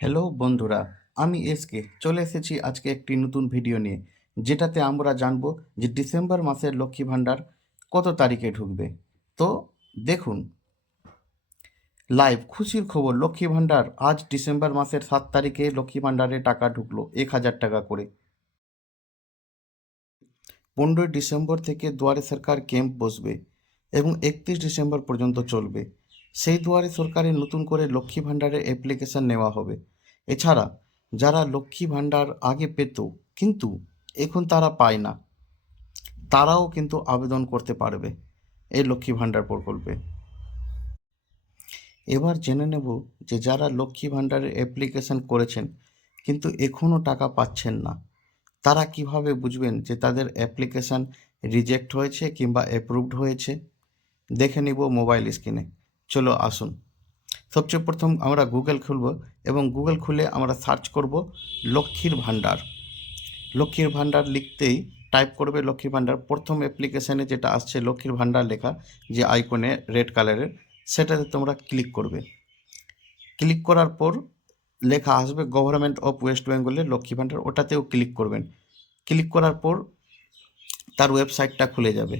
Hello বন্ধুরা, আমি SK চলে এসেছি আজকে একটি নতুন ভিডিও নিয়ে, যেটাতে আমরা জানবো যে ডিসেম্বর মাসের লক্ষ্মী ভাণ্ডার কত তারিখে ঢুকবে। তো দেখুন, লাইভ খুশির খবর, লক্ষ্মী ভাণ্ডার আজ ডিসেম্বর মাসের 7 তারিখে লক্ষ্মী ভাণ্ডারে টাকা ঢুকলো 1,000 টাকা করে। 15 ডিসেম্বর থেকে দুয়ারে সরকার ক্যাম্প বসবে এবং 31 ডিসেম্বর পর্যন্ত চলবে। সেই দুয়ারে সরকারে নতুন করে লক্ষ্মী ভাণ্ডারের অ্যাপ্লিকেশন নেওয়া হবে। এছাড়া যারা লক্ষ্মী ভাণ্ডার আগে পেত কিন্তু এখন তারা পায় না, তারাও কিন্তু আবেদন করতে পারবে এই লক্ষ্মী ভাণ্ডার প্রকল্পে। এবার জেনে নেব যে যারা লক্ষ্মী ভাণ্ডারের অ্যাপ্লিকেশন করেছেন কিন্তু এখনও টাকা পাচ্ছেন না, তারা কিভাবে বুঝবেন যে তাদের অ্যাপ্লিকেশান রিজেক্ট হয়েছে কিংবা অ্যাপ্রুভড হয়েছে। দেখে নিব মোবাইল স্ক্রিনে। চলো আসুন, সবচেয়ে প্রথম আমরা গুগল খুলব এবং গুগল খুলে আমরা সার্চ করব লক্ষ্মীর ভাণ্ডার। লক্ষ্মীর ভাণ্ডার লিখতেই টাইপ করবে লক্ষ্মীর ভাণ্ডার। প্রথম অ্যাপ্লিকেশানে যেটা আসছে লক্ষ্মীর ভাণ্ডার লেখা, যে আইকনে রেড কালারের, সেটাতে তোমরা ক্লিক করবে। ক্লিক করার পর লেখা আসবে গভর্নমেন্ট অফ ওয়েস্ট বেঙ্গলের লক্ষ্মী ভাণ্ডার, ওটাতেও ক্লিক করবেন। ক্লিক করার পর তার ওয়েবসাইটটা খুলে যাবে।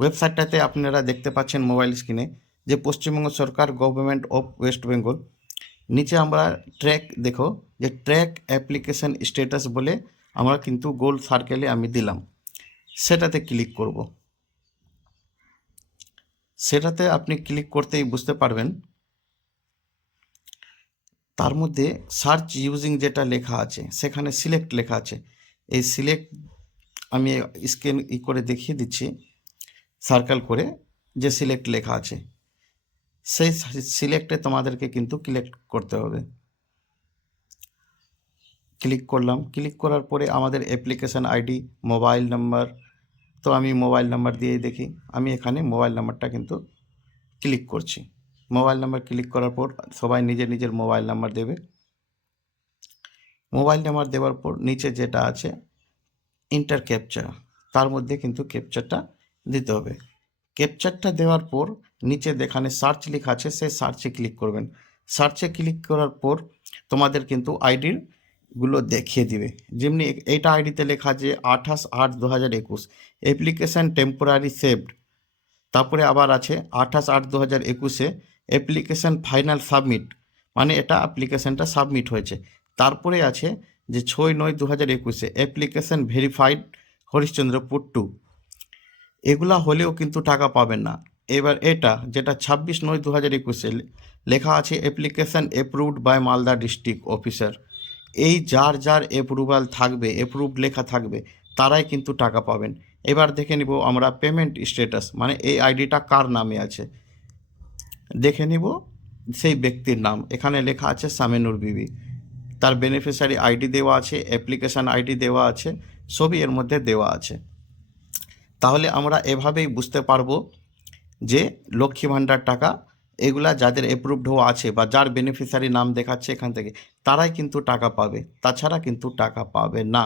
ওয়েবসাইটটাতে আপনারা দেখতে পাচ্ছেন মোবাইল স্ক্রিনে যে পশ্চিমবঙ্গ সরকার গভর্নমেন্ট অফ ওয়েস্ট বেঙ্গল। নিচে আমরা ট্র্যাক দেখো, যে ট্র্যাক অ্যাপ্লিকেশন স্ট্যাটাস বলে আমরা কিন্তু গোল সার্কেলে আমি দিলাম, সেটাতে ক্লিক করব। সেটাতে আপনি ক্লিক করতেই বুঝতে পারবেন তার মধ্যে সার্চ ইউজিং যেটা লেখা আছে সেখানে সিলেক্ট লেখা আছে। এই সিলেক্ট আমি স্ক্যান করে দেখিয়ে দিচ্ছি, সার্কেল করে যে সিলেক্ট লেখা আছে সেই সিলেক্টে তোমাদেরকে কিন্তু ক্লিক করতে হবে। ক্লিক করলাম। ক্লিক করার পরে আমাদের অ্যাপ্লিকেশান আইডি, মোবাইল নাম্বার, তো আমি মোবাইল নাম্বার দিয়ে দেখি। আমি এখানে মোবাইল নাম্বারটা কিন্তু ক্লিক করছি। মোবাইল নাম্বার ক্লিক করার পর সবাই নিজের নিজের মোবাইল নাম্বার দেবে। মোবাইল নাম্বার দেওয়ার পর নিচে যেটা আছে ইন্টার ক্যাপচা, তার মধ্যে কিন্তু ক্যাপচারটা দিতে হবে। ক্যাপচারটা দেওয়ার পর নিচে যেখানে সার্চ লেখা আছে সেই সার্চে ক্লিক করবেন। সার্চে ক্লিক করার পর তোমাদের কিন্তু আইডির গুলো দেখিয়ে দিবে। যেমনি এইটা আইডিতে লেখা যে 28/8/2021 অ্যাপ্লিকেশান টেম্পোরারি সেভড। তারপরে আবার আছে 28/8/2021 অ্যাপ্লিকেশান ফাইনাল সাবমিট, মানে এটা অ্যাপ্লিকেশানটা সাবমিট হয়েছে। তারপরে আছে যে 6/9/2021 অ্যাপ্লিকেশান ভেরিফাইড হরিশ্চন্দ্রপুর 2। এগুলা হলেও কিন্তু টাকা পাবেন না। এবার এটা যেটা 26/9/2021 লেখা আছে application approved by Malda district officer. এই যার যার অ্যাপ্রুভাল থাকবে, অ্যাপ্রুভড লেখা থাকবে, তারাই কিন্তু টাকা পাবেন। এবার দেখে নিব আমরা পেমেন্ট স্ট্যাটাস, মানে এই আইডিটা কার নামে আছে দেখে নিব। সেই ব্যক্তির নাম এখানে লেখা আছে সামেনুর বিবি, তার বেনিফিশিয়ারি আইডি দেওয়া আছে, অ্যাপ্লিকেশান আইডি দেওয়া আছে, সবই এর মধ্যে দেওয়া আছে। তাহলে আমরা এভাবেই বুঝতে পারবো যে লক্ষ্মী ভাণ্ডার টাকা এগুলা যাদের অ্যাপ্রুভড হওয়া আছে বা যার বেনিফিশিয়ারি নাম দেখাচ্ছে এখান থেকে, তারাই কিন্তু টাকা পাবে, তাছাড়া কিন্তু টাকা পাবে না।